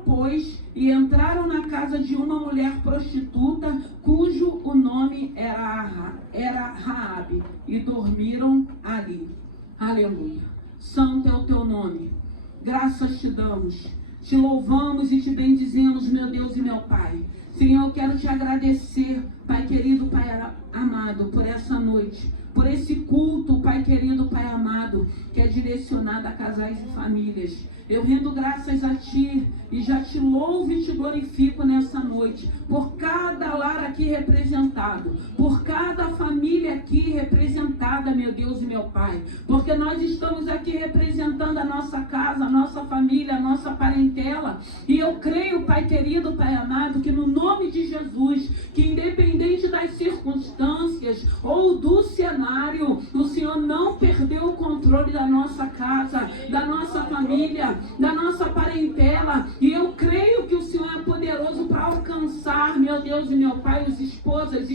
Saíram, pois, e entraram na casa de uma mulher prostituta, cujo o nome era Raabe, e dormiram ali. Aleluia. Santo é o teu nome. Graças te damos. Te louvamos e te bendizemos, meu Deus e meu Pai. Senhor, eu quero te agradecer, Pai querido, Pai amado, por essa noite, por esse culto, Pai querido, Pai amado, que é direcionado a casais e famílias. Eu rendo graças a Ti e já te louvo e te glorifico nessa noite, por cada lar aqui representado, por cada família aqui representada, meu Deus e meu Pai, porque nós estamos aqui representando a nossa casa, a nossa família, a nossa parentela, e eu creio, Pai querido, Pai amado, que no nome de Jesus, que independente das circunstâncias ou do cenário, o Senhor não perdeu o controle da nossa casa, da nossa família, da nossa parentela, e eu creio que o Senhor é poderoso para alcançar, meu Deus e meu Pai, os esposas,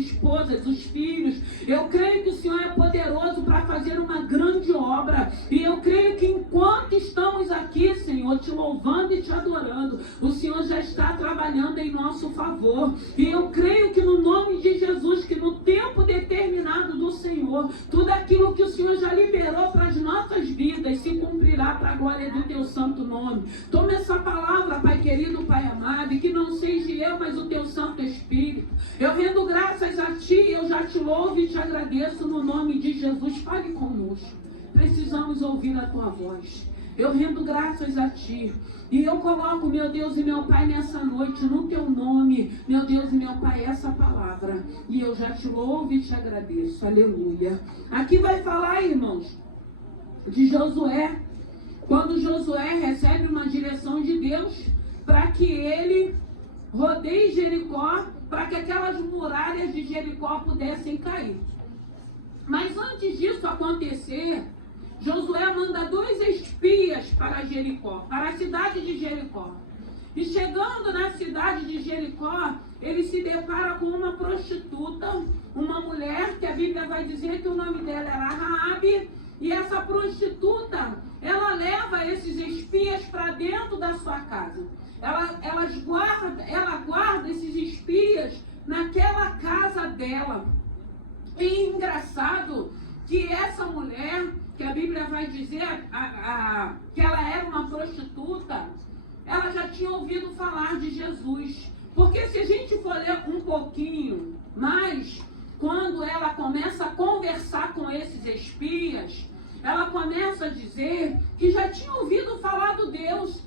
os filhos. Eu creio que o Senhor é poderoso para fazer uma grande obra, e eu creio que enquanto estamos aqui, Senhor, te louvando e te adorando, o Senhor já está trabalhando em nosso favor, e eu creio que no nome de Jesus, que no tempo determinado do Senhor, tudo aquilo que o Senhor já liberou para as nossas vidas se cumprirá para a glória do teu santo nome. Toma essa palavra, Pai querido, Pai amado, e que não seja eu, mas o teu Santo Espírito. Eu rendo graças a Ti, eu já te louvo e te agradeço no nome de Jesus. Fale conosco. Precisamos ouvir a Tua voz. Eu rendo graças a Ti. E eu coloco, meu Deus e meu Pai, nessa noite, no Teu nome, meu Deus e meu Pai, essa palavra. E eu já te louvo e te agradeço. Aleluia. Aqui vai falar, irmãos, de Josué. Quando Josué recebe uma direção de Deus para que ele rodeie Jericó, para que aquelas muralhas de Jericó pudessem cair. Mas antes disso acontecer, Josué manda 2 espias para Jericó, para a cidade de Jericó. E chegando na cidade de Jericó, ele se depara com uma prostituta, uma mulher, que a Bíblia vai dizer que o nome dela era Raabe, e essa prostituta, ela leva esses espias para dentro da sua casa. Ela guarda esses espias naquela casa dela. E engraçado que essa mulher, que a Bíblia vai dizer que ela era uma prostituta, ela já tinha ouvido falar de Jesus. Porque se a gente for ler um pouquinho mais, quando ela começa a conversar com esses espias, ela começa a dizer que já tinha ouvido falar do Deus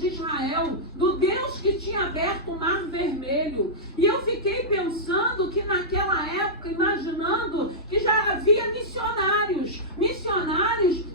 de Israel, do Deus que tinha aberto o Mar Vermelho. E eu fiquei pensando que naquela época, imaginando que já havia missionários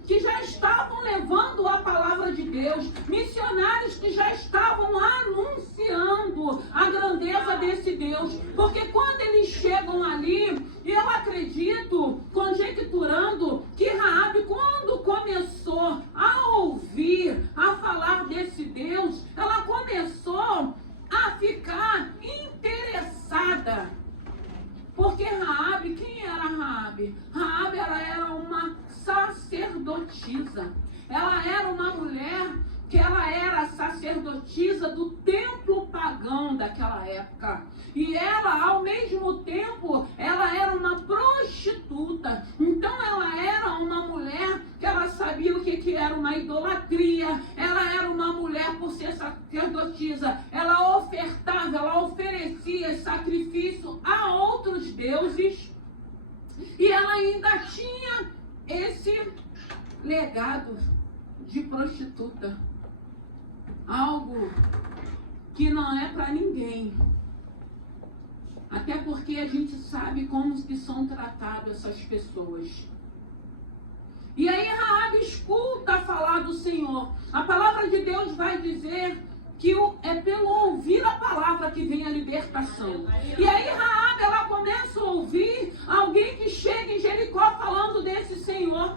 que já estavam levando a palavra de Deus, missionários que já estavam anunciando a grandeza desse Deus, porque quando eles chegam ali, eu acredito, conjecturando, que Raabe, quando começou a ouvir, a falar desse Deus, ela começou a ficar interessada. Porque Raabe, quem era Raabe? Raabe, ela era uma sacerdotisa. Ela era uma mulher que ela era sacerdotisa do templo pagão daquela época. E ela, ao mesmo tempo, ela era uma prostituta. Então ela era uma mulher que ela sabia o que era uma idolatria. Ela era uma mulher, por ser sacerdotisa, ela ofertava, ela oferecia sacrifício a outros deuses. E ela ainda tinha esse legado de prostituta. Algo que não é para ninguém. Até porque a gente sabe como que são tratadas essas pessoas. E aí Raabe escuta falar do Senhor. A palavra de Deus vai dizer que é pelo ouvir a palavra que vem a libertação. E aí Raabe, ela começa a ouvir alguém que chega em Jericó falando desse Senhor.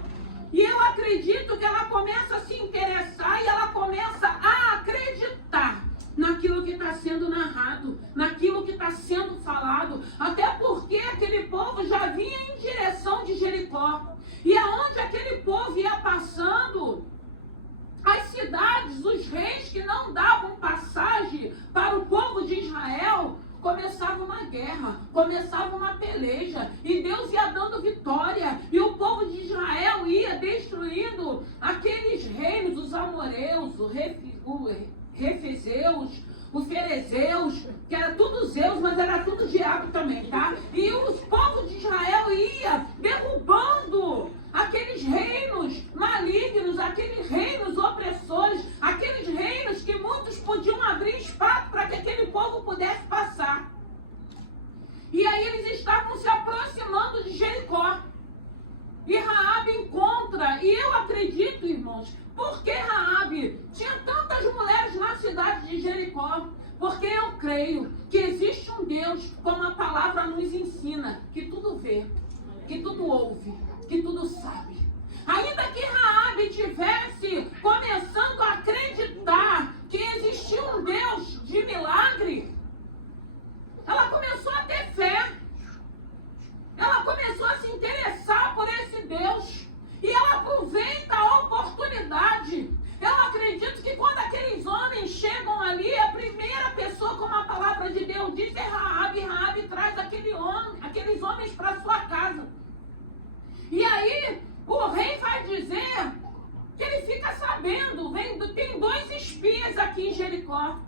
E eu acredito que ela começa a se interessar e ela começa a acreditar naquilo que está sendo narrado, naquilo que está sendo falado. Até porque aquele povo já vinha em direção de Jericó. E aonde aquele povo ia passando, as cidades, os reis que não davam passagem guerra, começava uma peleja, e Deus ia dando vitória, e o povo de Israel ia destruindo aqueles reinos, os amoreus, os refezeus, os ferezeus, que era tudo Zeus, mas era tudo diabo também, tá? E os povos de Israel ia derrubando aqueles reinos malignos, aqueles reinos opressores, aqueles reinos que muitos podiam abrir espaço para que aquele povo pudesse passar. E aí eles estavam se aproximando de Jericó. E Raabe encontra, e eu acredito, irmãos, porque Raabe tinha tantas mulheres na cidade de Jericó, porque eu creio que existe um Deus, como a palavra nos ensina, que tudo vê, que tudo ouve, que tudo sabe. Ainda que Raabe tivesse começando a acreditar que existia um Deus de milagre, ela começou a ter fé. Ela começou a se interessar por esse Deus. E ela aproveita a oportunidade. Eu acredito que quando aqueles homens chegam ali, a primeira pessoa, como a palavra de Deus diz, é Raabe. Raabe traz aqueles homens para sua casa. E aí, o rei vai dizer que ele fica sabendo, tem 2 espias aqui em Jericó.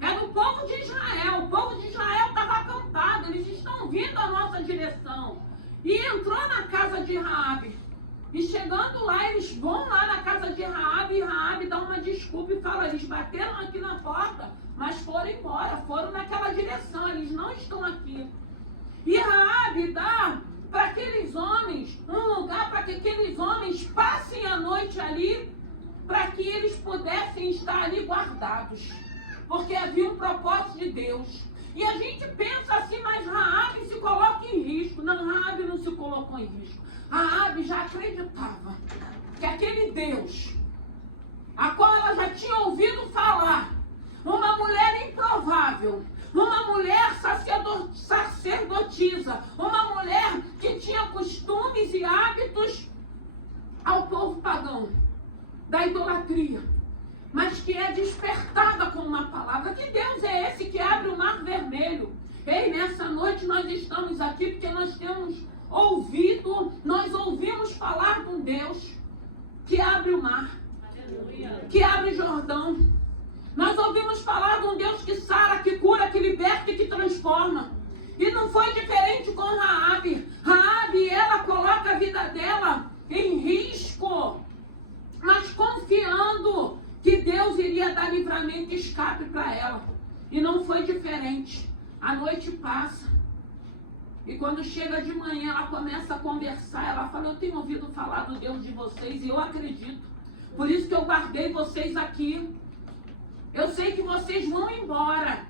É do povo de Israel. O povo de Israel estava acampado. Eles estão vindo à nossa direção. E entrou na casa de Raabe. E chegando lá, eles vão lá na casa de Raabe. E Raabe dá uma desculpa e fala: eles bateram aqui na porta, mas foram embora. Foram naquela direção. Eles não estão aqui. E Raabe dá para aqueles homens um lugar para que aqueles homens passem a noite ali, para que eles pudessem estar ali guardados. Porque havia um propósito de Deus. E a gente pensa assim, mas Raabe se coloca em risco. Não, Raabe não se colocou em risco. Raabe já acreditava que aquele Deus, a qual ela já tinha ouvido falar, uma mulher improvável, uma mulher sacerdotisa, uma mulher que tinha costumes e hábitos ao povo pagão, da idolatria, mas que é despertada com uma palavra. Que Deus é esse que abre o mar vermelho? Ei, nessa noite nós estamos aqui porque nós temos ouvido, nós ouvimos falar de um Deus que abre o mar, que abre o Jordão. Nós ouvimos falar de um Deus que sara, que cura, que liberta e que transforma. E não foi diferente com Raabe. Raabe, ela coloca a vida dela em risco, mas confiando que Deus iria dar livramento e escape para ela. E não foi diferente. A noite passa. E quando chega de manhã, ela começa a conversar. Ela fala: eu tenho ouvido falar do Deus de vocês e eu acredito. Por isso que eu guardei vocês aqui. Eu sei que vocês vão embora.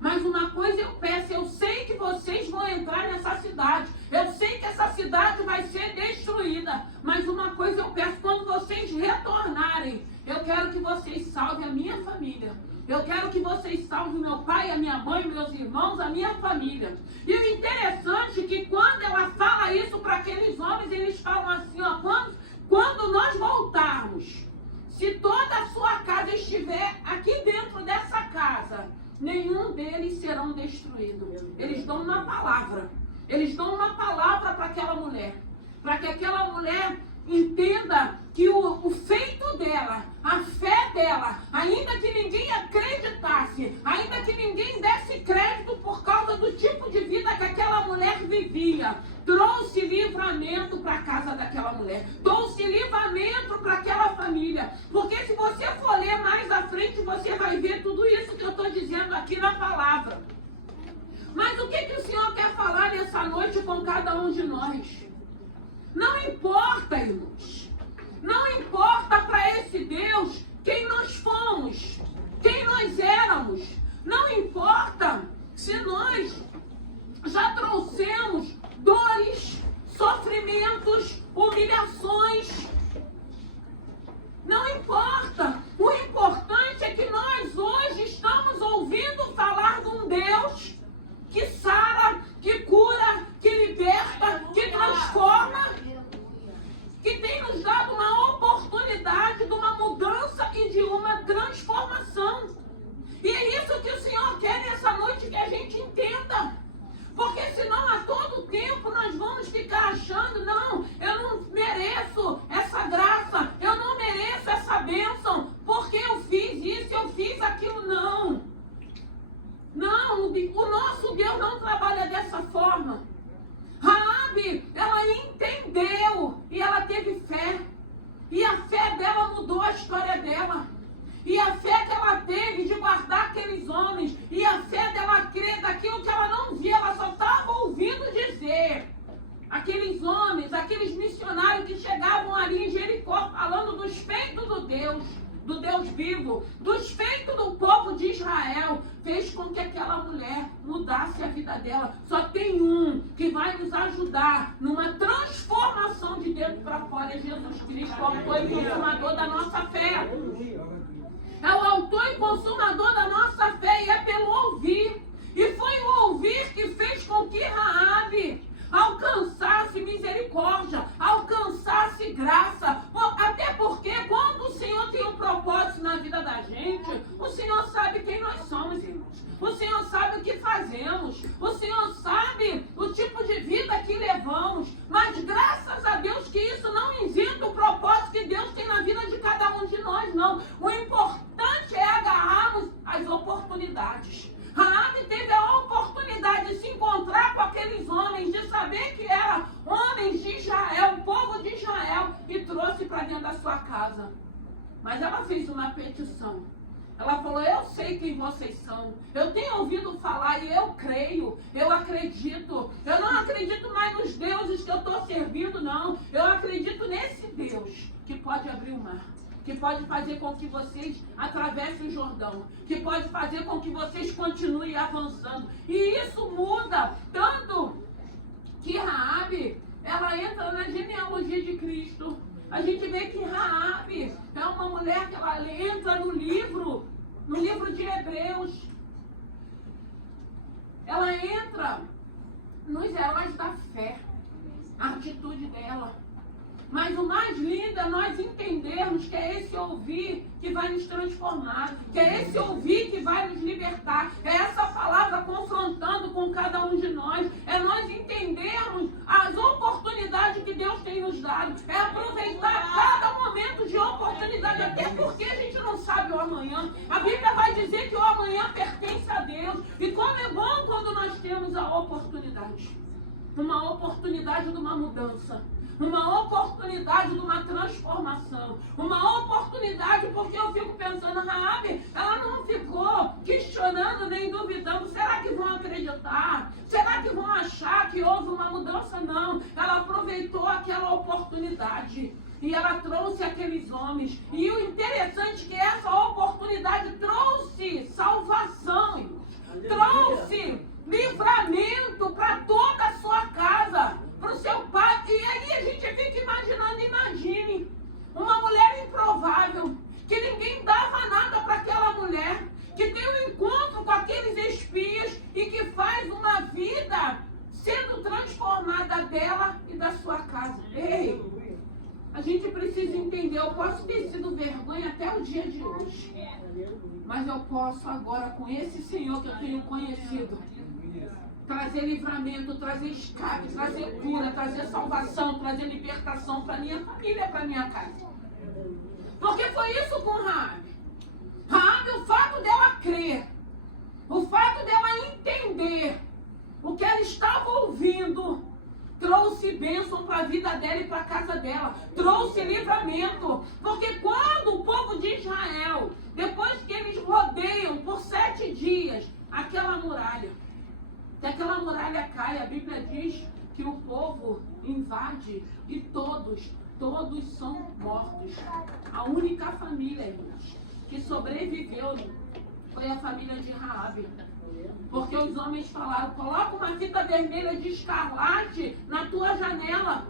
Mas uma coisa eu peço: eu sei que vocês vão entrar nessa cidade. Eu sei que essa cidade vai ser destruída. Mas uma coisa eu peço: quando vocês retornarem, eu quero que vocês salvem a minha família. Eu quero que vocês salvem meu pai, a minha mãe, meus irmãos, a minha família. E o interessante é que quando ela fala isso para aqueles homens, eles falam assim: ó, quando nós voltarmos, se toda a sua casa estiver aqui dentro dessa casa, nenhum deles serão destruídos. Eles dão uma palavra. Eles dão uma palavra para aquela mulher. Para que aquela mulher entenda que o feito dela, a fé dela, ainda que ninguém acreditasse, ainda que ninguém desse crédito por causa do tipo de vida que aquela mulher vivia, trouxe livramento para a casa daquela mulher, trouxe livramento para aquela família. Porque se você for ler mais à frente, você vai ver tudo isso que eu estou dizendo aqui na palavra. Mas o que o Senhor quer falar nessa noite com cada um de nós? Não importa, irmãos. Não importa para esse Deus quem nós fomos, quem nós éramos. Não importa se nós já trouxemos dores, sofrimentos, humilhações. Não importa. O importante é que nós hoje estamos ouvindo falar de um Deus que sara, que cura, que liberta, que transforma, que tem nos dado uma oportunidade de uma mudança e de uma transformação. E é isso que o Senhor quer nessa noite, que a gente entenda. ficar achando, não, eu não mereço essa graça, eu não mereço essa bênção, porque eu fiz isso, eu fiz aquilo. Não. Não, o nosso Deus não trabalha dessa forma. Raabe, ela entendeu e ela teve fé. E a fé dela mudou a história dela. E a fé que ela teve de guardar aqueles homens. E a fé dela crer daquilo que ela não via, ela só estava ouvindo dizer. Aqueles homens, aqueles missionários que chegavam ali em Jericó falando dos feitos do Deus vivo, dos feitos do povo de Israel, fez com que aquela mulher mudasse a vida dela. Só tem um que vai nos ajudar numa transformação de dentro para fora, é Jesus Cristo, o autor e consumador da nossa fé. É o autor e consumador da nossa fé, e é pelo ouvir. E foi o ouvir que fez com que Raabe alcançasse misericórdia, alcançasse graça. Até porque quando o Senhor tem um propósito na vida da gente, o Senhor sabe quem nós somos, irmãos. O Senhor sabe o que fazemos. O Senhor sabe o tipo de vida que levamos. Mas graças a Deus que isso não isenta o propósito que Deus tem na vida de cada um de nós, não. O importante é agarrarmos as oportunidades. Raabe teve a oportunidade de se encontrar com aqueles homens, de saber que eram homens de Israel, o povo de Israel, e trouxe para dentro da sua casa. Mas ela fez uma petição. Ela falou, eu sei quem vocês são, eu tenho ouvido falar e eu creio, eu acredito. Eu não acredito mais nos deuses que eu estou servindo, não. Eu acredito nesse Deus que pode abrir o mar, que pode fazer com que vocês atravessem o Jordão, que pode fazer com que vocês continuem avançando. E isso muda tanto que Raabe, ela entra na genealogia de Cristo. A gente vê que Raabe é uma mulher que ela entra no livro de Hebreus. Ela entra nos heróis da fé, a atitude dela. Mas o mais lindo é nós entendermos que é esse ouvir que vai nos transformar, que é esse ouvir que vai nos libertar, é essa palavra confrontando com cada um de nós, é nós entendermos as oportunidades que Deus tem nos dado, é aproveitar cada momento de oportunidade, até porque a gente não sabe o amanhã. A Bíblia vai dizer que o amanhã pertence a Deus, e como é bom quando nós temos a oportunidade, uma oportunidade de uma mudança, uma oportunidade de uma transformação, uma oportunidade, porque eu fico pensando, Raabe, ela não ficou questionando nem duvidando, será que vão acreditar? Será que vão achar que houve uma mudança? Não, ela aproveitou aquela oportunidade e ela trouxe aqueles homens, e o interessante é que essa oportunidade trouxe salvação, irmãos. Trouxe livramento para toda a sua casa, para o seu pai. E aí a gente fica imaginando, imagine, uma mulher improvável, que ninguém dava nada para aquela mulher, que tem um encontro com aqueles espias e que faz uma vida sendo transformada dela e da sua casa. Ei, a gente precisa entender, eu posso ter sido vergonha até o dia de hoje, mas eu posso agora, com esse Senhor que eu tenho conhecido, trazer livramento, trazer escape, trazer cura, trazer salvação, trazer libertação para minha família, para minha casa. Porque foi isso com Raabe. Raabe, o fato dela crer, o fato dela entender o que ela estava ouvindo, trouxe bênção para a vida dela e para a casa dela, trouxe livramento. Porque quando o povo de Israel, depois que eles rodeiam por 7 dias aquela muralha, que aquela muralha cai, a Bíblia diz que o povo invade e todos são mortos. A única família, irmãos, que sobreviveu foi a família de Raabe. Porque os homens falaram, coloca uma fita vermelha de escarlate na tua janela,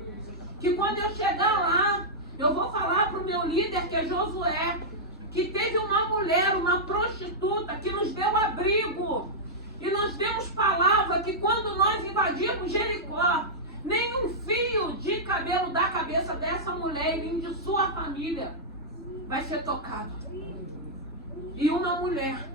que quando eu chegar lá, eu vou falar para o meu líder, que é Josué, que teve uma mulher, uma prostituta, que nos deu abrigo. E nós temos palavra que quando nós invadirmos Jericó, nenhum fio de cabelo da cabeça dessa mulher e nem de sua família vai ser tocado. E uma mulher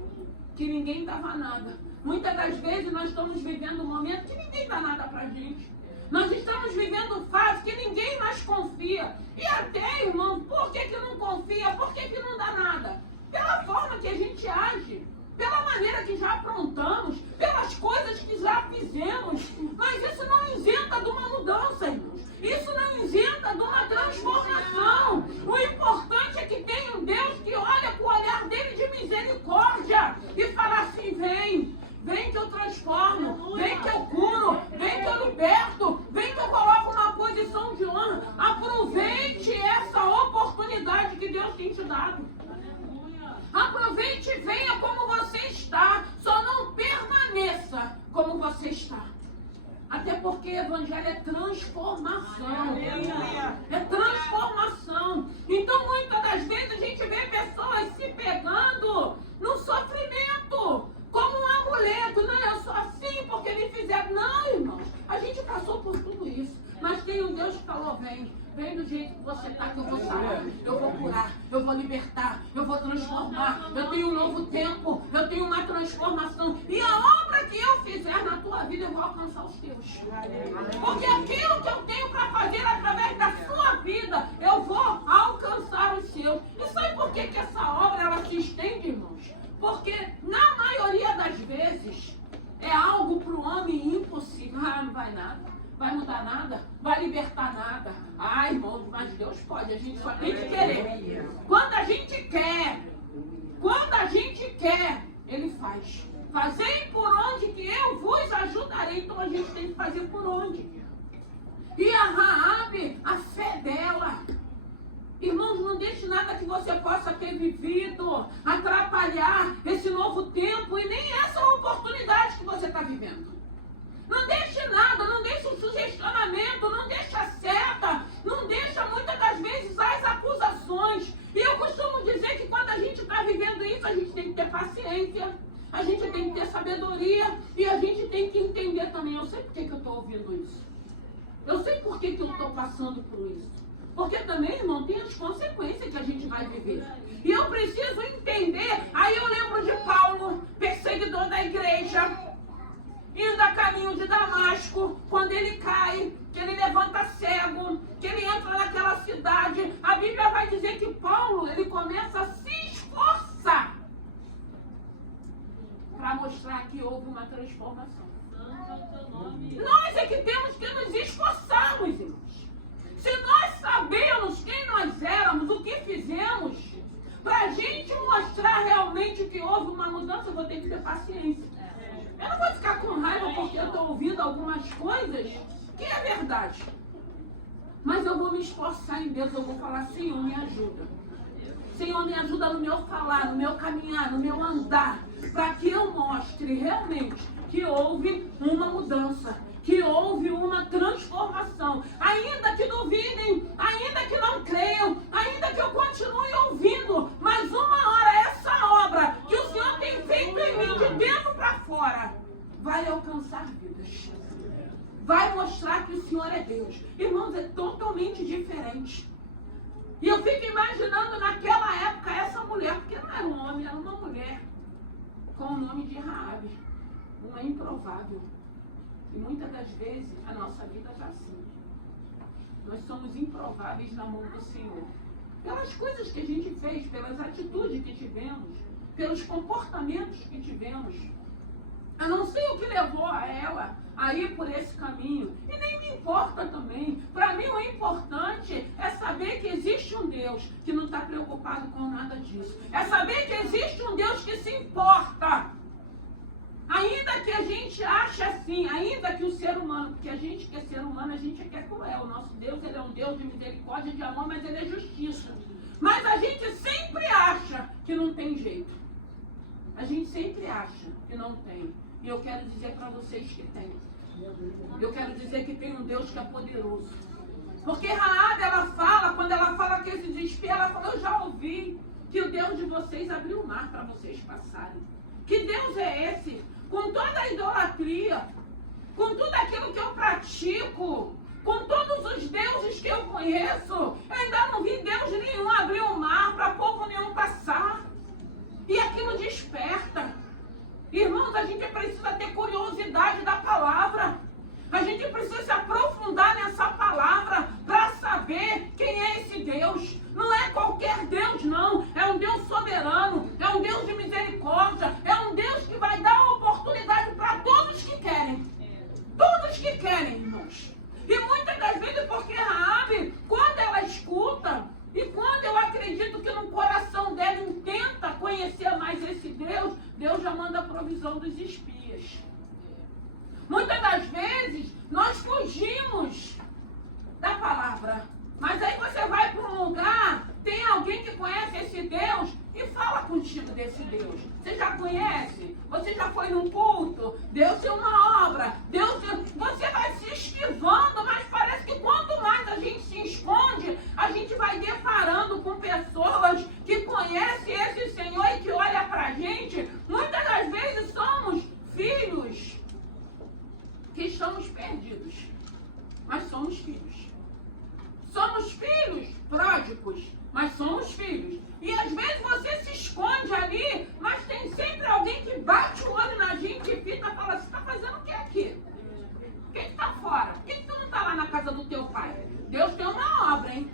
que ninguém dava nada. Muitas das vezes nós estamos vivendo um momento que ninguém dá nada pra gente. Nós estamos vivendo fase que ninguém mais confia. E até, irmão, por que não confia? Por que não dá nada? Pela forma que a gente age, pela maneira que já aprontamos, pelas coisas que já fizemos. Mas isso não isenta de uma mudança, irmãos. Isso não isenta de uma transformação. O importante é que tem um Deus que olha com o olhar dele de misericórdia e fala assim: vem que eu transformo, vem que eu curo, vem que eu liberto, vem que eu coloco numa posição de honra. Aproveite essa oportunidade que Deus tem te dado. Aproveite e venha como você está. Só não permaneça como você está. Até porque evangelho é transformação. É transformação. Então, muitas das vezes, a gente vê pessoas se pegando no sofrimento. Como um amuleto. Não, eu sou assim porque me fizeram. Não, irmãos. A gente passou por tudo isso. Mas tem um Deus que falou: vem do jeito que você está, que eu vou sarar, eu vou curar, eu vou libertar, eu vou transformar, eu tenho um novo tempo, eu tenho uma transformação. E a obra que eu fizer na tua vida, eu vou alcançar os teus. Porque aquilo que eu tenho para fazer através da sua vida, eu vou alcançar os seus. E sabe por que essa obra ela se estende, irmãos? Porque na maioria das vezes é algo para o homem impossível. Ah, não vai nada. Vai mudar nada? Vai libertar nada? Ai, irmão, mas Deus pode, a gente só tem que querer. Quando a gente quer, Ele faz. Fazei por onde que eu vos ajudarei. Então a gente tem que fazer por onde. E a Raabe, a fé dela. Irmãos, não deixe nada que você possa ter vivido atrapalhar esse novo tempo e nem essa oportunidade que você está vivendo. Não deixe nada, não deixe o sugestionamento, não deixe a seta, não deixa muitas das vezes as acusações. E eu costumo dizer que quando a gente está vivendo isso, a gente tem que ter paciência, a gente tem que ter sabedoria e a gente tem que entender também. Eu sei por que eu estou ouvindo isso. Eu sei por que eu estou passando por isso. Porque também, irmão, tem as consequências que a gente vai viver. E eu preciso entender. Aí eu lembro de Paulo, perseguidor da igreja, indo a caminho de Damasco, quando ele cai, que ele levanta cego, que ele entra naquela cidade. A Bíblia vai dizer que Paulo, ele começa a se esforçar para mostrar que houve uma transformação. Nós é que temos que nos esforçarmos, irmãos. Se nós sabemos quem nós éramos, o que fizemos, para a gente mostrar realmente que houve uma mudança, eu vou ter que ter paciência. Eu não vou ficar com raiva porque eu estou ouvindo algumas coisas que é verdade. Mas eu vou me esforçar em Deus, eu vou falar: Senhor, me ajuda. Senhor, me ajuda no meu falar, no meu caminhar, no meu andar, para que eu mostre realmente que houve uma mudança, que houve uma transformação. Ainda que duvidem, ainda que não creiam, ainda que eu continue ouvindo, mas uma hora essa obra que o Senhor tem feito em mim, de dentro para fora, vai alcançar vidas. Vai mostrar que o Senhor é Deus. Irmãos, é totalmente diferente. E eu fico imaginando naquela época essa mulher, porque não era um homem, era uma mulher, com o nome de Raabe, uma improvável. E muitas das vezes a nossa vida está assim. Nós somos improváveis na mão do Senhor. Pelas coisas que a gente fez, pelas atitudes que tivemos, pelos comportamentos que tivemos. Eu não sei o que levou a ela a ir por esse caminho. E nem me importa também. Para mim o importante é saber que existe um Deus que não está preocupado com nada disso. É saber que existe um Deus que se importa. Ainda que a gente ache assim, ainda que o ser humano, porque a gente que é ser humano, a gente é que é cruel. O nosso Deus, ele é um Deus de misericórdia, de amor, mas ele é justiça. Mas a gente sempre acha que não tem jeito. A gente sempre acha que não tem. E eu quero dizer para vocês que tem. Eu quero dizer que tem um Deus que é poderoso. Porque Raabe, ela fala, quando ela fala que esse desespero, ela fala: eu já ouvi que o Deus de vocês abriu o mar para vocês passarem. Que Deus é esse? Com toda a idolatria, com tudo aquilo que eu pratico, com todos os deuses que eu conheço, eu ainda não vi Deus nenhum abrir o mar para povo nenhum passar. E aquilo desperta. Irmãos, a gente precisa ter curiosidade da palavra. A gente precisa se aprofundar aprofundar nessa palavra para saber quem é esse Deus. Não é qualquer Deus, não. É um Deus soberano, é um Deus de misericórdia, é um Deus que vai dar oportunidade para todos que querem. Todos que querem, irmãos. E muitas das vezes porque Raabe, quando ela escuta, e quando eu acredito que no coração dela intenta conhecer mais esse Deus, Deus já manda a provisão dos espias. Muitas das vezes nós fugimos da palavra. Mas aí você vai para um lugar, tem alguém que conhece esse Deus e fala contigo desse Deus. Você já conhece? Você já foi num culto? Deus tem uma obra. Você vai se esquivando, mas parece que quanto mais a gente se esconde, a gente vai deparando com pessoas que conhecem esse Senhor e que olham para a gente. Muitas das vezes somos filhos que estamos perdidos, mas somos filhos. Somos filhos pródigos, mas somos filhos. E às vezes você se esconde ali, mas tem sempre alguém que bate o olho na gente e fica e fala, você está fazendo o que aqui? Quem está fora? Por que tu não está lá na casa do teu pai? Deus tem uma obra, hein?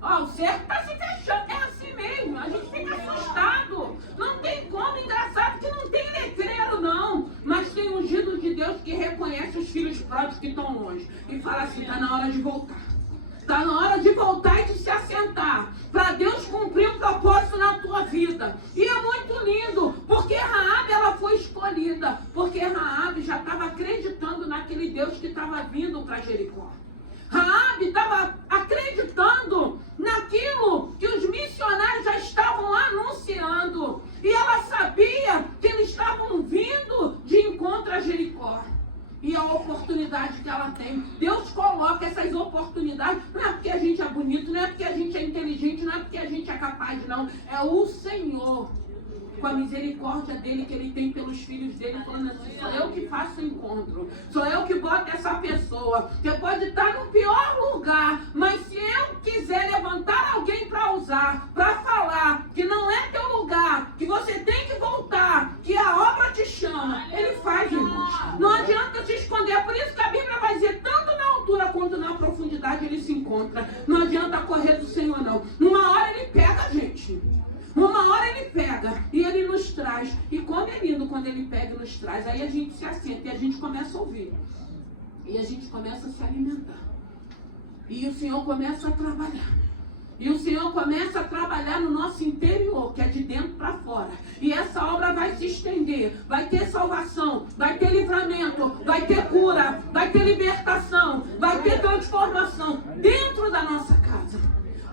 Ó, o cerco está se fechando. É assim mesmo, a gente fica assustado. Não tem como, engraçado que não tem letreiro não. Mas tem ungido de Deus que reconhece os filhos pródigos que estão longe. E fala assim, está na hora de voltar. Está na hora de voltar e de se assentar, para Deus cumprir um propósito na tua vida. E é muito lindo, porque Raabe ela foi escolhida, porque Raabe já estava acreditando naquele Deus que estava vindo para Jericó. Raabe estava acreditando naquilo que os missionários já estavam anunciando. E ela sabia que eles estavam vindo de encontro a Jericó. E a oportunidade que ela tem. Deus coloca essas oportunidades. Não é porque a gente é bonito, não é porque a gente é inteligente, não é porque a gente é capaz, não. É o Senhor, com a misericórdia dele que ele tem pelos filhos dele, falando assim, sou eu que faço o encontro. Sou eu que boto essa pessoa. Você pode estar no pior lugar, mas se eu quiser levantar alguém para usar, para falar que não é teu lugar, que você tem que voltar, que a obra te chama, ele faz, irmãos. Não adianta se esconder. É por isso que a Bíblia vai dizer, tanto na altura quanto na profundidade ele se encontra. Não adianta correr do Senhor, não. Numa hora ele pega a gente. Uma hora ele pega e ele nos traz. E como é lindo quando ele pega e nos traz. Aí a gente se assenta e a gente começa a ouvir. E a gente começa a se alimentar. E o Senhor começa a trabalhar. E o Senhor começa a trabalhar no nosso interior, que é de dentro para fora. E essa obra vai se estender. Vai ter salvação, vai ter livramento, vai ter cura, vai ter libertação, vai ter transformação dentro da nossa casa.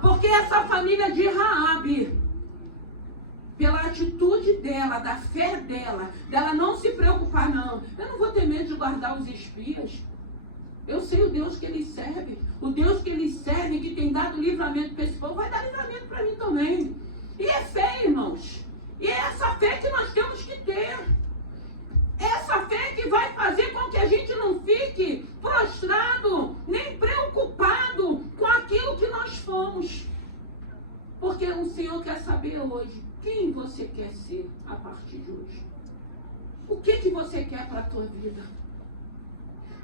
Porque essa família de Raabe, pela atitude dela, da fé dela não se preocupar, não. Eu não vou ter medo de guardar os espias. Eu sei o Deus que eles servem. O Deus que eles servem, que tem dado livramento para esse povo, vai dar livramento para mim também. E é fé, irmãos. E é essa fé que nós temos que ter. Essa fé que vai fazer com que a gente não fique prostrado, nem preocupado com aquilo que nós fomos. Porque o Senhor quer saber hoje quem você quer ser a partir de hoje. O que você quer para a tua vida?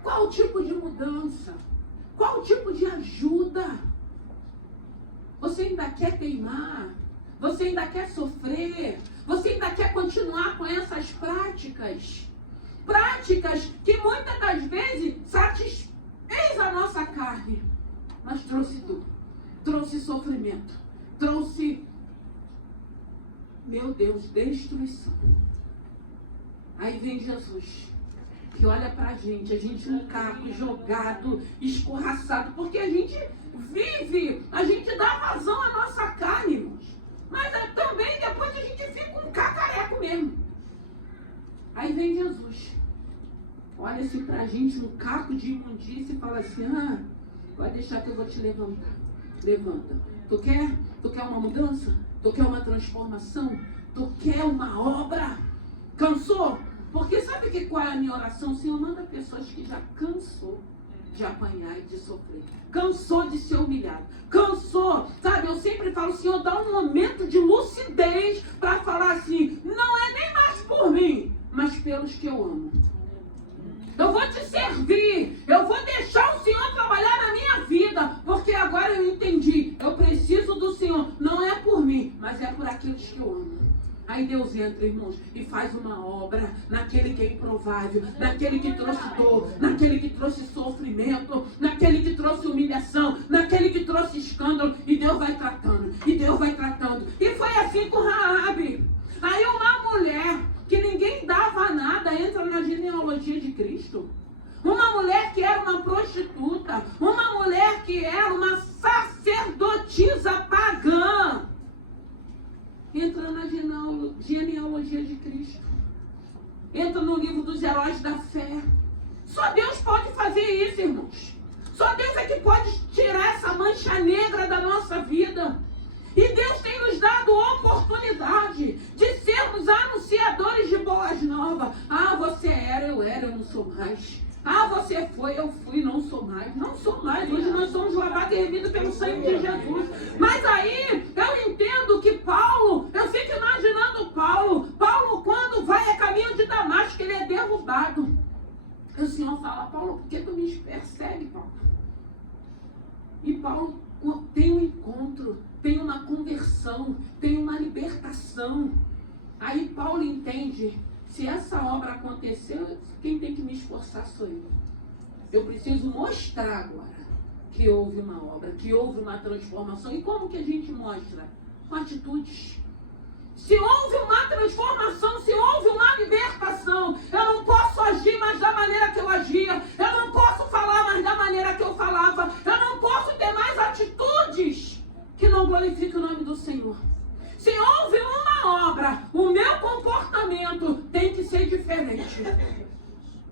Qual o tipo de mudança? Qual o tipo de ajuda? Você ainda quer teimar? Você ainda quer sofrer? Você ainda quer continuar com essas práticas? Práticas que muitas das vezes satisfez a nossa carne, mas trouxe dor, trouxe sofrimento, trouxe, meu Deus, destruição. Aí vem Jesus, que olha pra gente no caco, jogado, escorraçado, porque a gente vive, a gente dá vazão à nossa carne, irmãos. Mas também depois a gente fica um cacareco mesmo. Aí vem Jesus, olha-se pra gente no caco de imundícia e fala assim, vai deixar que eu vou te levantar. Levanta. Tu quer uma mudança? Tu quer uma transformação? Tu quer uma obra? Cansou? Porque sabe qual é a minha oração? O Senhor manda pessoas que já cansou de apanhar e de sofrer. Cansou de ser humilhado. Cansou. Sabe, eu sempre falo, Senhor, dá um momento de lucidez para falar assim, não é nem mais por mim, mas pelos que eu amo. Eu vou te servir. Eu vou deixar o Senhor trabalhar agora eu entendi, eu preciso do Senhor, não é por mim, mas é por aqueles que eu amo. Aí Deus entra, irmãos, e faz uma obra naquele que é improvável, naquele que trouxe dor, naquele que trouxe sofrimento, naquele que trouxe humilhação, naquele que trouxe escândalo. E Deus vai tratando, e Deus vai tratando. E foi assim com Raabe. Aí uma mulher que ninguém dava nada entra na genealogia de Cristo. Uma mulher que era uma prostituta, uma mulher que era uma sacerdotisa pagã, entra na genealogia de Cristo. Entra no livro dos heróis da fé. Só Deus pode fazer isso, irmãos. Só Deus é que pode tirar essa mancha negra da nossa vida. E Deus tem nos dado oportunidade de sermos anunciadores de boas novas. Ah, você era, eu não sou mais. Ah, você foi, eu fui, não sou mais. Não sou mais. Hoje nós somos lavados e remidos pelo sangue de Jesus. Mas aí eu entendo que Paulo, eu fico imaginando Paulo, quando vai a caminho de Damasco, ele é derrubado. E o Senhor fala: Paulo, por que tu me persegue, Paulo? E Paulo tem um encontro, tem uma conversão, tem uma libertação. Aí Paulo entende: se essa obra aconteceu, quem tem que me esforçar sou eu. Eu preciso mostrar agora que houve uma obra, que houve uma transformação. E como que a gente mostra? Com atitudes. Se houve uma transformação, se houve uma libertação, eu não posso agir mais da maneira que eu agia, eu não posso falar mais da maneira que eu falava, eu não posso ter mais atitudes que não glorificam o nome do Senhor. Se houve uma obra, o meu comportamento tem que ser diferente.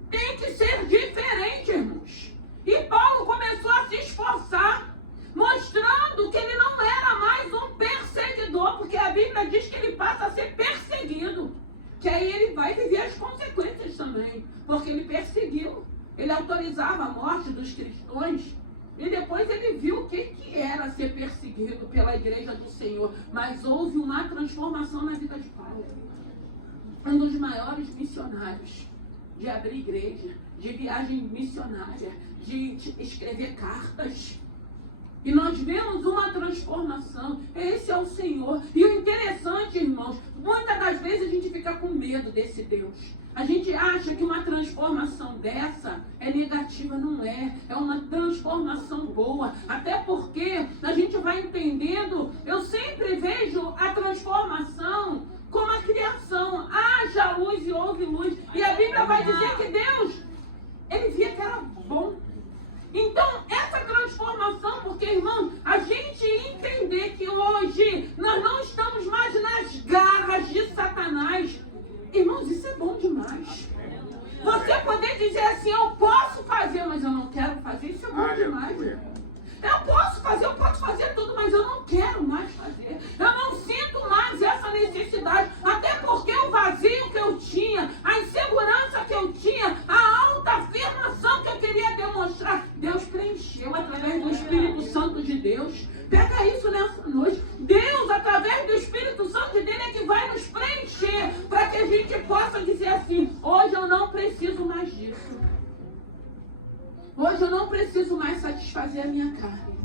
Tem que ser diferente, irmãos. E Paulo começou a se esforçar, mostrando que ele não era mais um perseguidor, porque a Bíblia diz que ele passa a ser perseguido. Que aí ele vai viver as consequências também, porque ele perseguiu. Ele autorizava a morte dos cristãos. E depois ele viu o que era ser perseguido pela igreja do Senhor. Mas houve uma transformação na vida de Paulo. Um dos maiores missionários, de abrir igreja, de viagem missionária, de escrever cartas. E nós vemos uma transformação. Esse é o Senhor. E o interessante, irmãos, muitas das vezes a gente fica com medo desse Deus. A gente acha que uma transformação dessa é negativa, não é. É uma transformação boa. Até porque a gente vai entendendo, eu sempre vejo a transformação como a criação. Haja luz e houve luz. E a Bíblia vai dizer que Deus, ele via que era bom. Então, essa transformação, porque, irmão, a gente entender que hoje nós não estamos mais nas garras de Satanás. Irmãos, isso é bom demais. Você poder dizer assim: eu posso fazer, mas eu não quero fazer, isso é bom demais. Eu posso fazer tudo, mas eu não quero mais fazer. Eu não sinto mais essa necessidade. Até porque o vazio que eu tinha, a insegurança que eu tinha, a autoafirmação que eu queria demonstrar, Deus preencheu através do Espírito Santo de Deus. Pega isso nessa noite. Deus, através do Espírito Santo dele, é que vai nos preencher para que a gente possa dizer assim: hoje eu não preciso mais disso. Hoje eu não preciso mais satisfazer a minha carne,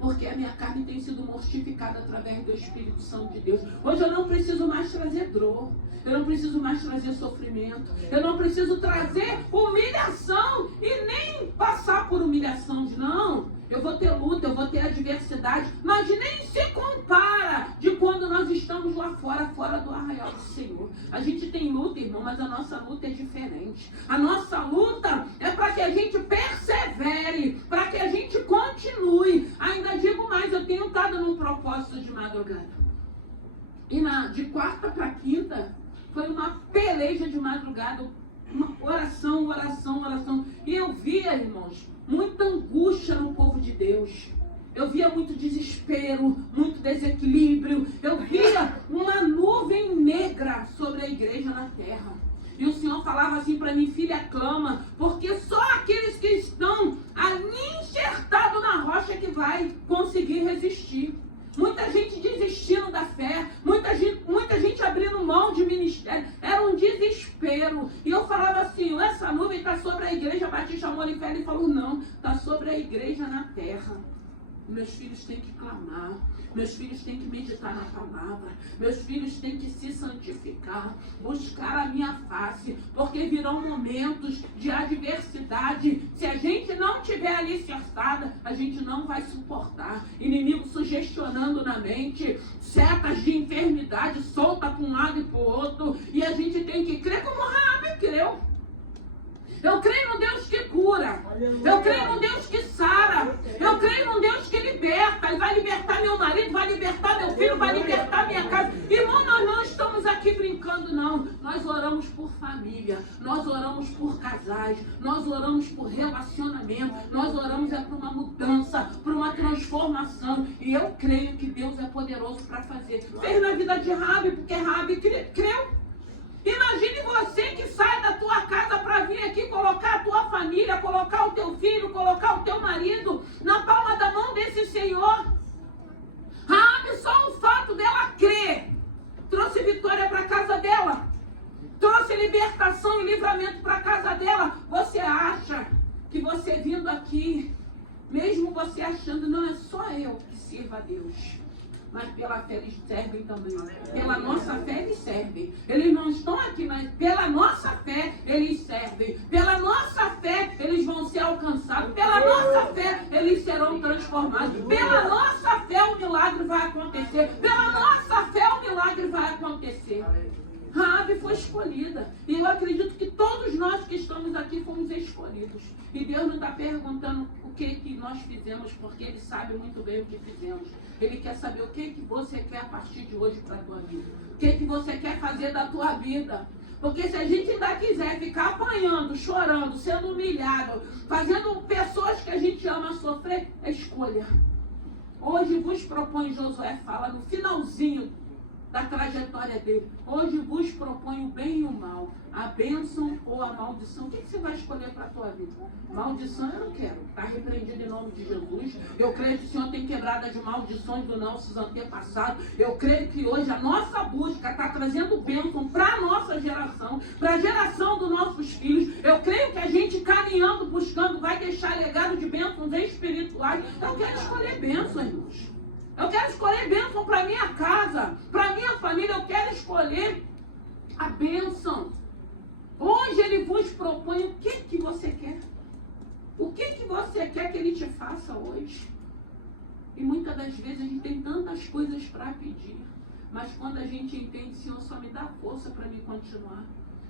porque a minha carne tem sido mortificada através do Espírito Santo de Deus. Hoje eu não preciso mais trazer dor, eu não preciso mais trazer sofrimento, eu não preciso trazer humilhação e nem passar por humilhação. Não, eu vou ter luta, eu vou ter adversidade, mas nem se compara de quando nós estamos lá fora do arraial do Senhor. A gente tem luta, irmão, mas a nossa luta é diferente. A nossa luta é para que a gente persevere, para que a gente continue. Ainda digo mais, eu tenho estado num propósito de madrugada. E de quarta para quinta, foi uma peleja de madrugada, uma oração. E eu via, irmãos, muita angústia no povo de Deus. Eu via muito desespero, muito desequilíbrio. Eu via uma nuvem negra sobre a igreja na terra. E o Senhor falava assim para mim: filha, clama, porque só aqueles que estão ali enxertados na rocha que vai conseguir resistir. Muita gente desistindo da fé, muita gente abrindo mão de ministério. Era um desespero. E eu falava assim: essa nuvem está sobre a igreja Batista Amor e Fé. Ele falou: não, está sobre a igreja na terra. Meus filhos têm que clamar, meus filhos têm que meditar na palavra, meus filhos têm que se santificar, buscar a minha face, porque virão momentos de adversidade. Se a gente não tiver alicerçada, a gente não vai suportar. Inimigo sugestionando na mente, setas de enfermidade solta para um lado e para o outro, e a gente tem que crer como Raabe creu. Eu creio no Deus que cura. Eu creio no Deus que sara. Eu creio no Deus que liberta. Ele vai libertar meu marido, vai libertar meu filho, vai libertar minha casa. Irmão, nós não estamos aqui brincando, não. Nós oramos por família. Nós oramos por casais. Nós oramos por relacionamento. Nós oramos por uma mudança, por uma transformação. E eu creio que Deus é poderoso para fazer. Fez na vida de Raabe, porque Raabe creu. Imagine você que sai da tua casa para vir aqui colocar a tua família, colocar o teu filho, colocar o teu marido na palma da mão desse Senhor. Raabe, só o fato dela crer trouxe vitória para a casa dela, trouxe libertação e livramento para a casa dela. Você acha que você vindo aqui, mesmo você achando, não é só eu que sirvo a Deus, mas pela fé eles servem também. Pela nossa fé eles servem. Eles não estão aqui, mas pela nossa fé eles servem. Pela nossa fé eles vão ser alcançados. Pela nossa fé eles serão transformados. Pela nossa fé o milagre vai acontecer. Pela nossa fé o milagre vai acontecer. Raabe foi escolhida. E eu acredito que todos nós que estamos aqui fomos escolhidos. E Deus não está perguntando o que nós fizemos, porque Ele sabe muito bem o que fizemos. Ele quer saber o que você quer a partir de hoje para a tua vida. O que você quer fazer da tua vida. Porque se a gente ainda quiser ficar apanhando, chorando, sendo humilhado, fazendo pessoas que a gente ama sofrer, é escolha. Hoje vos propõe, Josué fala no finalzinho da trajetória dele. Hoje vos proponho o bem e o mal, a bênção ou a maldição. O que você vai escolher para a tua vida? Maldição eu não quero. Está repreendido em nome de Jesus. Eu creio que o Senhor tem quebrado as maldições dos nossos antepassados. Eu creio que hoje a nossa busca está trazendo bênção para a nossa geração, para a geração dos nossos filhos. Eu creio que a gente caminhando, buscando, vai deixar legado de bênçãos espirituais. Eu quero escolher bênção, irmãos. Eu quero escolher bênção para minha casa, para minha família. Eu quero escolher a bênção. Hoje Ele vos propõe o que você quer. O que você quer que Ele te faça hoje? E muitas das vezes a gente tem tantas coisas para pedir. Mas quando a gente entende, Senhor, só me dá força para me continuar.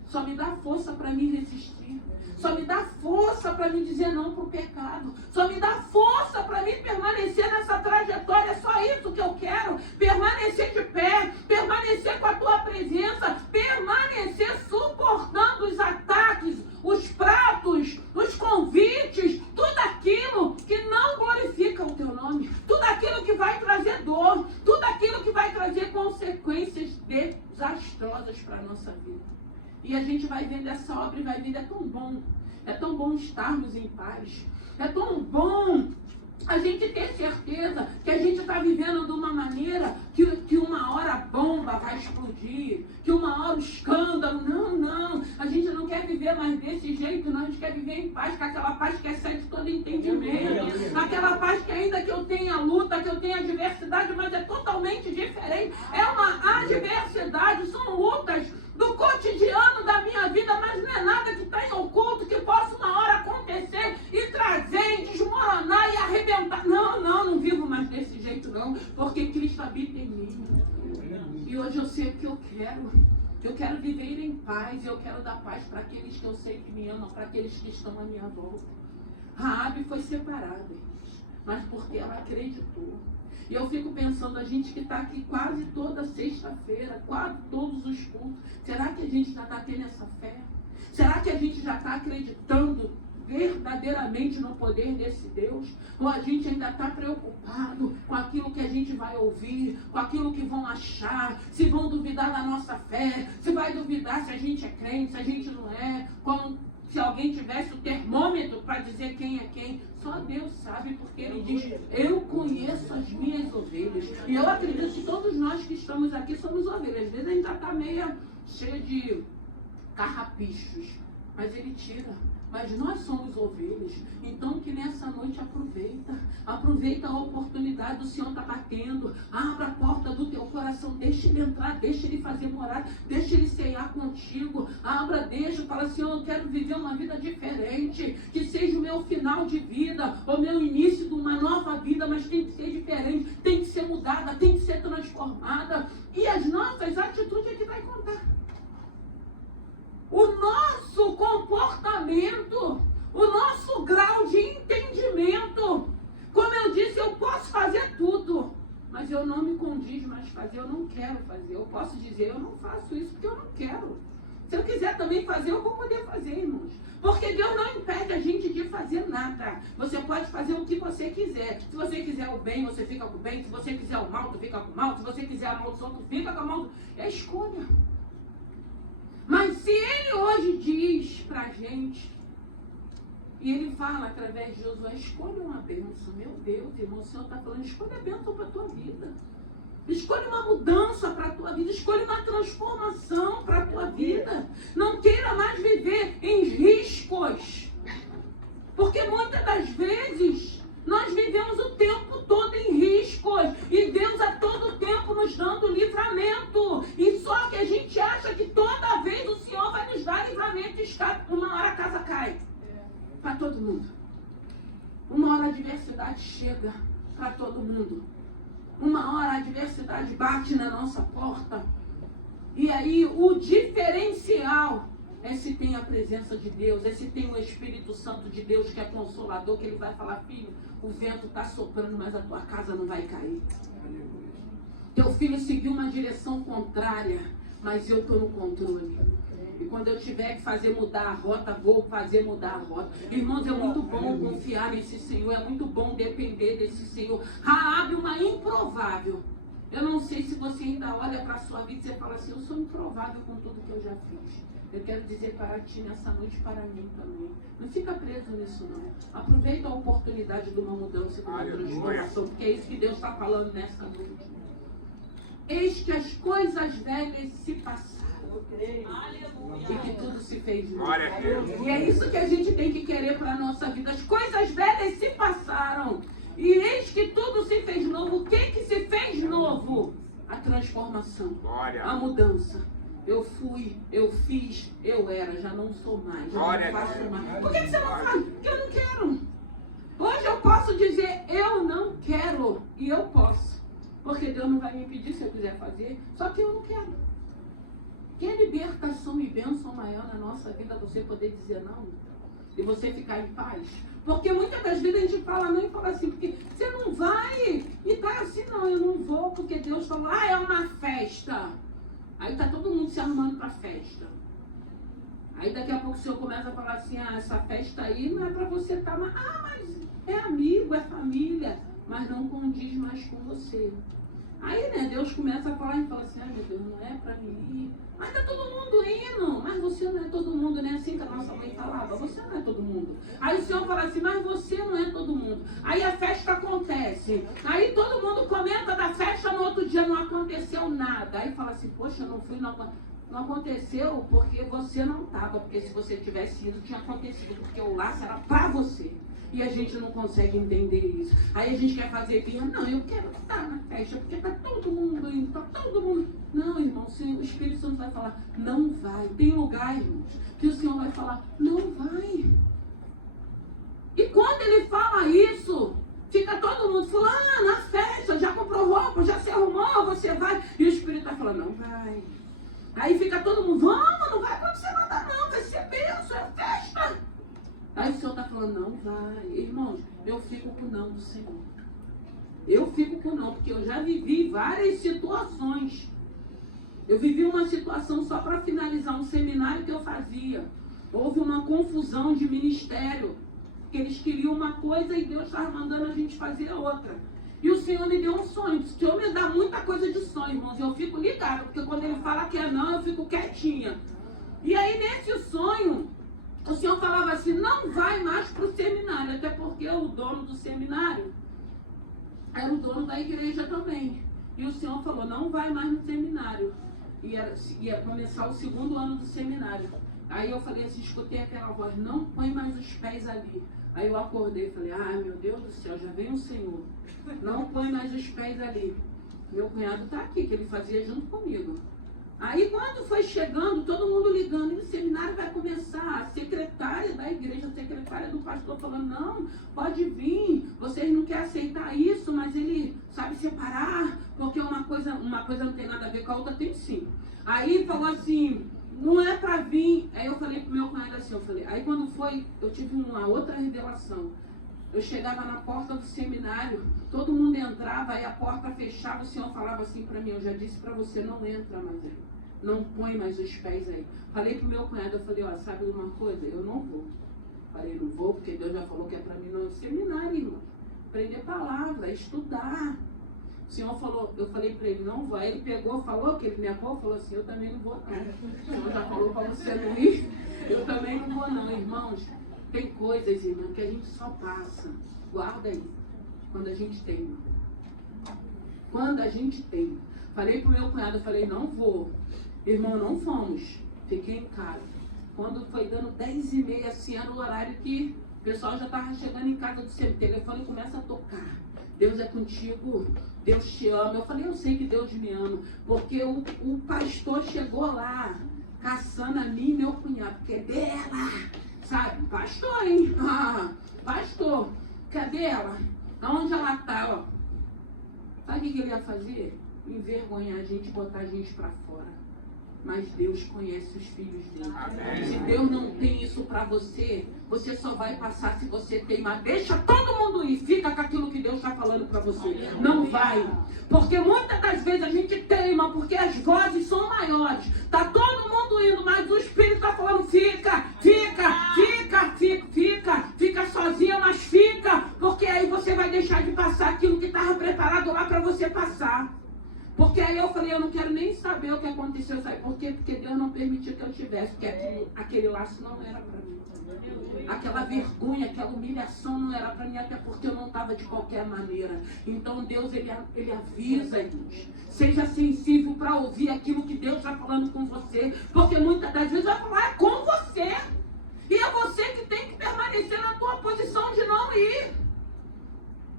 Só me dá força para me resistir. Só me dá força para me dizer não para o pecado. Só me dá força para mim permanecer nessa trajetória. É só isso que eu quero. Permanecer de pé. Permanecer com a tua presença. Permanecer suportando os ataques, os pratos, os convites. Tudo aquilo que não glorifica o teu nome. Tudo aquilo que vai trazer dor. Tudo aquilo que vai trazer consequências desastrosas para a nossa vida. E a gente vai vendo essa obra e vai vendo, é tão bom estarmos em paz, é tão bom a gente ter certeza que a gente está vivendo de uma maneira que uma hora a bomba vai explodir, que uma hora o escândalo, não, a gente não quer viver mais desse jeito, não, a gente quer viver em paz, com aquela paz que excede todo entendimento, aquela paz que ainda que eu tenha luta, que eu tenha adversidade, mas é totalmente diferente, é uma adversidade, são lutas do cotidiano da minha vida, mas não é nada que está em oculto, que possa uma hora acontecer e trazer, e desmoronar e arrebentar. Não vivo mais desse jeito não, porque Cristo habita em mim. E hoje eu sei o que eu quero. Eu quero viver em paz, eu quero dar paz para aqueles que eu sei que me amam, para aqueles que estão à minha volta. Raabe foi separada, mas porque ela acreditou. E eu fico pensando, a gente que está aqui quase toda sexta-feira, quase todos os cultos, será que a gente já está tendo essa fé? Será que a gente já está acreditando verdadeiramente no poder desse Deus? Ou a gente ainda está preocupado com aquilo que a gente vai ouvir, com aquilo que vão achar, se vão duvidar da nossa fé, se vai duvidar se a gente é crente, se a gente não é, como se alguém tivesse o termômetro para dizer quem é quem. Só Deus sabe, porque Ele diz, eu conheço as minhas ovelhas. E eu acredito que todos nós que estamos aqui somos ovelhas. Às vezes a gente já está meio cheio de carrapichos. mas Ele tira. Mas nós somos ovelhas. Então que nessa noite aproveita a oportunidade. O Senhor está batendo. Abra a porta do teu coração, deixa Ele entrar, deixa Ele fazer morada, deixa Ele ceiar contigo. Abra, deixa, fala, Senhor, eu quero viver uma vida diferente, que seja o meu final de vida, o meu início de uma nova vida, mas tem que ser diferente, tem que ser mudada, tem que ser transformada. E as nossas atitudes é que vai contar. O nosso comportamento, o nosso grau de entendimento. Como eu disse, eu posso fazer tudo, mas eu não me condiz mais fazer, eu não quero fazer. Eu posso dizer, eu não faço isso porque eu não quero. Se eu quiser também fazer, eu vou poder fazer, irmãos. Porque Deus não impede a gente de fazer nada. Você pode fazer o que você quiser. Se você quiser o bem, você fica com o bem. Se você quiser o mal, tu fica com o mal. Se você quiser a maldição, tu fica com a maldição. É escolha. Mas se Ele hoje diz pra gente, e Ele fala através de Josué, escolha uma bênção. Meu Deus, irmão, o Senhor está falando, escolha a bênção para a tua vida. Escolha uma mudança para a tua vida. Escolha uma transformação para a tua vida. Não queira mais viver em riscos. Porque muitas das vezes nós vivemos o tempo todo em riscos. E Deus a todo tempo nos dando livramento. E só que a gente acha que toda vez o Senhor vai nos dar livramento e escape. Uma hora a casa cai. Para todo mundo. Uma hora a adversidade chega para todo mundo. Uma hora a adversidade bate na nossa porta. E aí o diferencial é se tem a presença de Deus, é se tem o Espírito Santo de Deus que é consolador, que Ele vai falar, filho, o vento está soprando, mas a tua casa não vai cair. Teu filho seguiu uma direção contrária, mas eu estou no controle. E quando eu tiver que fazer mudar a rota, vou fazer mudar a rota. Irmãos, é muito bom confiar nesse Senhor, é muito bom depender desse Senhor. Raabe, uma improvável. Eu não sei se você ainda olha para a sua vida e você fala assim, eu sou improvável com tudo que eu já fiz. Eu quero dizer para ti nessa noite, para mim também. Não fica preso nisso não. Aproveita a oportunidade de uma mudança, de uma transformação, porque é isso que Deus está falando nessa noite. Eis que as coisas velhas se passaram. E que tudo se fez novo. E é isso que a gente tem que querer para a nossa vida. As coisas velhas se passaram. E eis que tudo se fez novo. O que se fez novo? A transformação. A mudança. Eu fui, eu fiz, eu era, já não sou mais, já não faço mais. Por que você não faz? Porque eu não quero. Hoje eu posso dizer, eu não quero. E eu posso. Porque Deus não vai me impedir se eu quiser fazer. Só que eu não quero. Que libertação e bênção maior na nossa vida você poder dizer não? E você ficar em paz? Porque muitas das vezes a gente fala não e fala assim, porque você não vai e tá assim, não, eu não vou, porque Deus falou, é uma festa. Aí tá todo mundo se arrumando para festa. Aí daqui a pouco o Senhor começa a falar assim, essa festa aí não é para você estar, mas é amigo, é família, mas não condiz mais com você. Aí, né, Deus começa a falar e fala assim, meu Deus, não é para mim ir. Mas tá todo mundo indo, mas você não é todo mundo, né? Assim que a nossa mãe falava, você não é todo mundo. Aí o Senhor fala assim, mas você não é todo mundo. Aí a festa acontece. Aí todo mundo comenta da festa, no outro dia não aconteceu nada. Aí fala assim, poxa, eu não fui, não aconteceu porque você não estava. Porque se você tivesse ido, tinha acontecido, porque o laço era para você. E a gente não consegue entender isso. Aí a gente quer fazer birra. Não, eu quero estar na festa, porque está todo mundo indo, está todo mundo. Não, irmão, o Espírito Santo vai falar, não vai. Tem lugar, irmãos, que o Senhor vai falar, não vai. E quando Ele fala isso, fica todo mundo falando, na festa, já comprou roupa, já se arrumou, você vai. E o Espírito vai falar, não vai. Aí fica todo mundo, vamos, não vai acontecer nada não, vai ser bênção, é festa. Aí o Senhor está falando, não vai. Irmãos, eu fico com o não do Senhor. Eu fico com o não, porque eu já vivi várias situações. Eu vivi uma situação só para finalizar um seminário que eu fazia. Houve uma confusão de ministério. Porque eles queriam uma coisa e Deus estava mandando a gente fazer outra. E o Senhor me deu um sonho. O Senhor me dá muita coisa de sonho, irmãos. Eu fico ligada, porque quando Ele fala que é não, eu fico quietinha. E aí nesse sonho, o Senhor falava assim, não vai mais para o seminário, até porque o dono do seminário era o dono da igreja também. E o Senhor falou, não vai mais no seminário. Ia começar o segundo ano do seminário. Aí eu falei assim, escutei aquela voz, não põe mais os pés ali. Aí eu acordei e falei, ai meu Deus do céu, já vem o Senhor. Não põe mais os pés ali. Meu cunhado está aqui, que ele fazia junto comigo. Aí quando foi chegando, todo mundo ligando, e o seminário vai começar, a secretária da igreja, a secretária do pastor falando, não, pode vir, vocês não querem aceitar isso, mas ele sabe separar, porque uma coisa não tem nada a ver com a outra, tem sim. Aí falou assim, não é para vir. Aí eu falei pro meu cunhado assim, aí quando foi, eu tive uma outra revelação. Eu chegava na porta do seminário, todo mundo entrava, aí a porta fechava, o Senhor falava assim para mim, eu já disse para você, não entra mais aí, não põe mais os pés aí. Falei pro meu cunhado, eu falei, ó, sabe uma coisa? Eu não vou. Falei, não vou, porque Deus já falou que é para mim não seminário, irmão. Aprender palavra, estudar. O Senhor falou, eu falei para ele, não vou. Aí ele pegou, falou que ele me amou, falou assim, eu também não vou não. O Senhor já falou para você não ir, eu também não vou não, irmãos. Tem coisas, irmão, que a gente só passa. Guarda aí. Quando a gente tem. Quando a gente tem. Falei pro meu cunhado, eu falei, não vou. Irmão, não fomos. Fiquei em casa. Quando foi dando 10h30, assim, era o horário que o pessoal já estava chegando em casa do seu telefone, começa a tocar. Deus é contigo, Deus te ama. Eu falei, eu sei que Deus me ama. Porque o pastor chegou lá, caçando a mim e meu cunhado. Porque é dela. Sabe, pastor, hein? Ah, pastor, cadê ela? Aonde ela tá? Ó. Sabe o que ele ia fazer? Envergonhar a gente, botar a gente pra fora. Mas Deus conhece os filhos dele. Amém. Se Deus não tem isso pra você, você só vai passar se você teimar. Deixa todo mundo ir, fica com aquilo que Deus está falando pra você. Não vai. Porque muitas das vezes a gente teima, porque as vozes são maiores. Tá todo mundo indo, mas o Espírito está falando, fica sozinha, mas fica. Porque aí você vai deixar de passar aquilo que estava preparado lá pra você passar. Porque aí eu falei, eu não quero nem saber o que aconteceu, sabe por quê? Porque Deus não permitiu que eu tivesse, porque aquele laço não era para mim. Aquela vergonha, aquela humilhação não era para mim, até porque eu não estava de qualquer maneira. Então Deus, ele avisa, irmãos. Seja sensível para ouvir aquilo que Deus está falando com você, porque muitas das vezes vai falar, é com você. E é você que tem que permanecer na tua posição de não ir.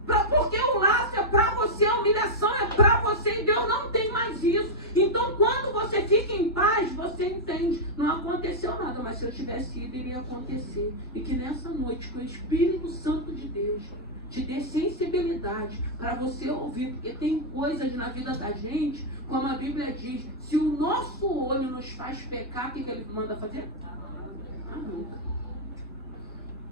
Porque o laço é para você, a humilhação é para você, e Deus não tem mais isso. Então, quando você fica em paz, você entende. Não aconteceu nada, mas se eu tivesse ido, iria acontecer. E que nessa noite, que o Espírito Santo de Deus te dê sensibilidade para você ouvir, porque tem coisas na vida da gente, como a Bíblia diz, se o nosso olho nos faz pecar, o que ele manda fazer? Arranca.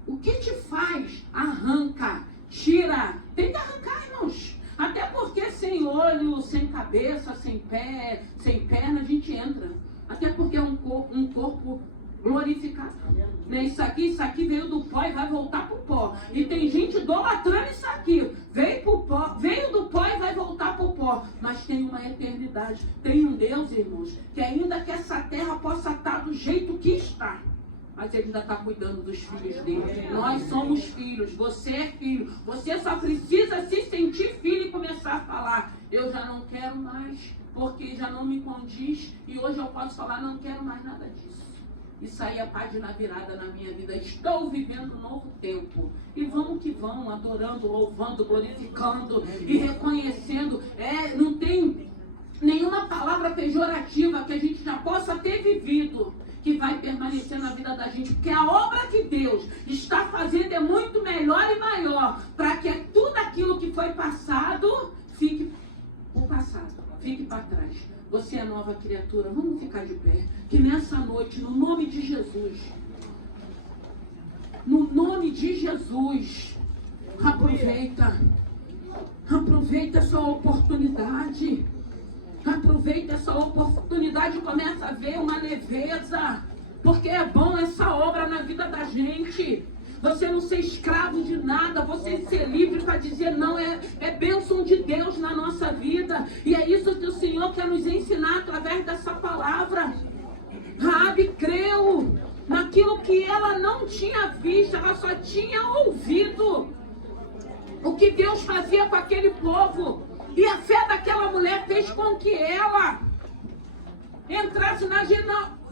O que te faz? Arranca. Tira, tem que arrancar, irmãos. Até porque sem olho, sem cabeça, sem pé, sem perna, a gente entra. Até porque é um corpo glorificado. Né? Isso aqui veio do pó e vai voltar para o pó. E tem gente idolatrando isso aqui. Veio do pó e vai voltar para o pó. Mas tem uma eternidade. Tem um Deus, irmãos, que ainda que essa terra possa estar do jeito que está, mas ele ainda está cuidando dos filhos dele. Nós somos filhos, você é filho. Você só precisa se sentir filho e começar a falar, eu já não quero mais, porque já não me condiz. E hoje eu posso falar, não quero mais nada disso. Isso aí é página virada na minha vida. Estou vivendo um novo tempo. E vamos que vamos, adorando, louvando, glorificando e reconhecendo. Não tem nenhuma palavra pejorativa que a gente já possa ter vivido que vai permanecer na vida da gente, porque a obra que Deus está fazendo é muito melhor e maior, para que tudo aquilo que foi passado fique o passado, fique para trás. Você é nova criatura, vamos ficar de pé, que nessa noite, no nome de Jesus, aproveita essa oportunidade. Aproveita essa oportunidade e começa a ver uma leveza. Porque é bom essa obra na vida da gente. Você não ser escravo de nada. Você ser livre para dizer não. É bênção de Deus na nossa vida. E é isso que o Senhor quer nos ensinar através dessa palavra. Raabe creu naquilo que ela não tinha visto. Ela só tinha ouvido o que Deus fazia com aquele povo. E a fé daquela mulher fez com que ela entrasse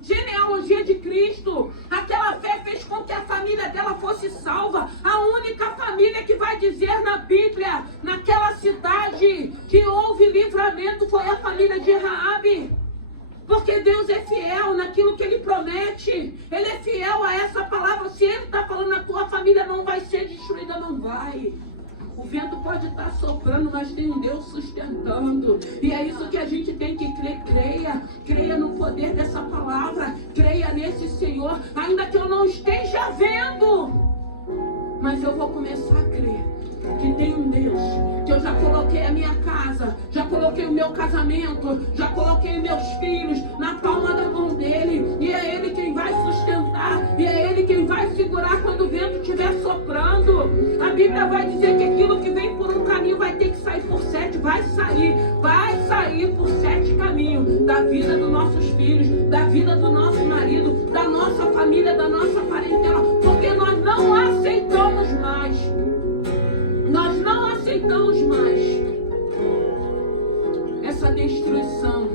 genealogia de Cristo. Aquela fé fez com que a família dela fosse salva. A única família que vai dizer na Bíblia, naquela cidade, que houve livramento foi a família de Raabe. Porque Deus é fiel naquilo que Ele promete. Ele é fiel a essa palavra. Se Ele está falando, a tua família não vai ser destruída, não vai. O vento pode estar soprando, mas tem um Deus sustentando. E é isso que a gente tem que crer. Creia no poder dessa palavra. Creia nesse Senhor. Ainda que eu não esteja vendo, mas eu vou começar a crer que tem um Deus, que eu já coloquei a minha casa, já coloquei o meu casamento, já coloquei meus filhos na palma da mão dele, e é Ele quem vai sustentar, e é Ele quem vai segurar quando o vento estiver soprando. A Bíblia vai dizer que aquilo que vem por um caminho vai ter que sair por 7, vai sair por 7 caminhos da vida dos nossos filhos, da vida do nosso marido, da nossa família, da nossa parentela, porque nós não aceitamos mais. Nós não aceitamos mais essa destruição,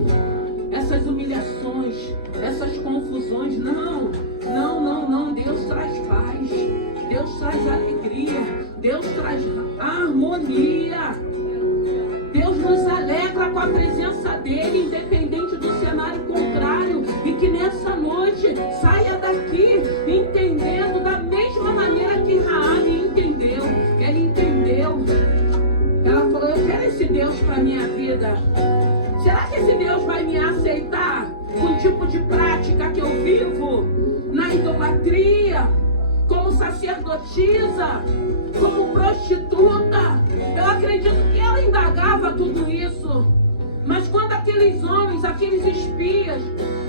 essas humilhações, essas confusões. Não. Deus traz paz, Deus traz alegria, Deus traz harmonia. Deus nos alegra com a presença dEle, independente do cenário contrário. E que nessa noite saia daqui entendendo da mesma maneira que Raabe entendeu. Ele entendeu. Ela falou, eu quero esse Deus para a minha vida. Será que esse Deus vai me aceitar com o tipo de prática que eu vivo? Na idolatria, como sacerdotisa, como prostituta. Eu acredito que ela indagava tudo isso. Mas quando aqueles homens, aqueles espias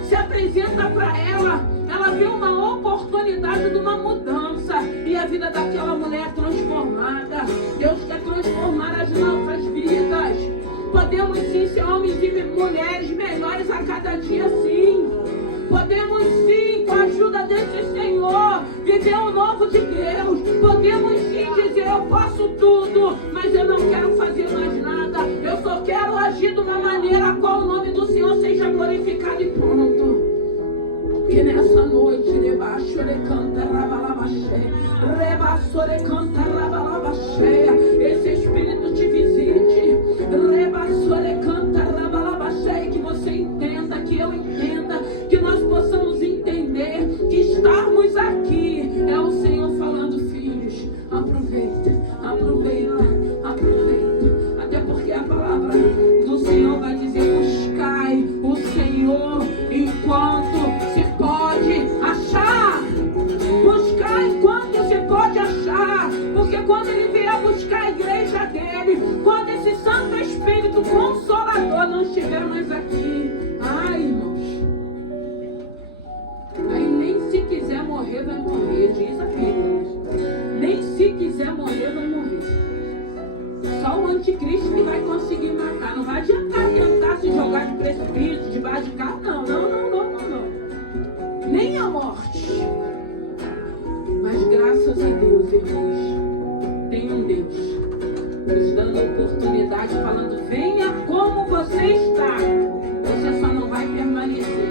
se apresentam para ela, ela vê uma oportunidade de uma mudança. E a vida daquela mulher é transformada. Deus quer transformar as nossas vidas. Podemos sim ser homens e mulheres melhores a cada dia, sim. Podemos sim, com a ajuda desse Senhor, viver o novo de Deus. Podemos sim dizer, eu posso tudo, mas eu não quero fazer mais nada. Eu só quero agir de uma maneira a qual o nome do Senhor seja glorificado e pronto. Que nessa noite, esse Espírito te visite. Que você entenda, que eu entenda, que nós possamos entender que estarmos aqui é o Senhor falando, filhos, aproveita. Até porque a palavra do Senhor vai dizer, buscai o Senhor enquanto se pode achar. Buscar enquanto se pode achar. Porque quando Ele vier buscar a igreja dele, quando esse Santo Espírito Consolador não estiver mais aqui, ai, irmãos, aí nem se quiser morrer, vai morrer, diz a Bíblia. Nem se quiser morrer, vai morrer. Só o anticristo que vai conseguir matar. Não vai adiantar tentar se jogar de precipício, debaixo de carro, não. Nem a morte. Mas graças a Deus, irmãos, tem um Deus nos dando a oportunidade, falando, venha como você está. Você só não vai permanecer,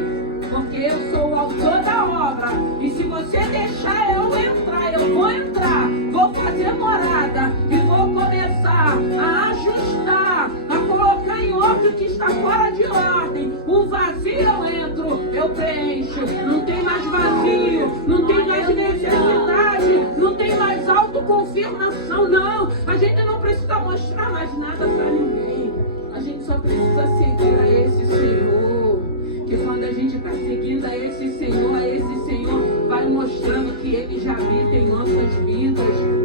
porque eu sou o autor da obra. E se você deixar eu entrar, eu vou entrar, vou fazer morada e vou começar a ajustar, a colocar em ordem o que está fora de ordem. O vazio eu entro, eu preencho. Não tem mais vazio, não tem mais necessidade, não tem mais autoconfirmação, não. A gente não precisa mostrar mais nada para ninguém. A gente só precisa seguir a esse Senhor. Que quando a gente está seguindo a esse Senhor vai mostrando que Ele já habita em nossas vidas.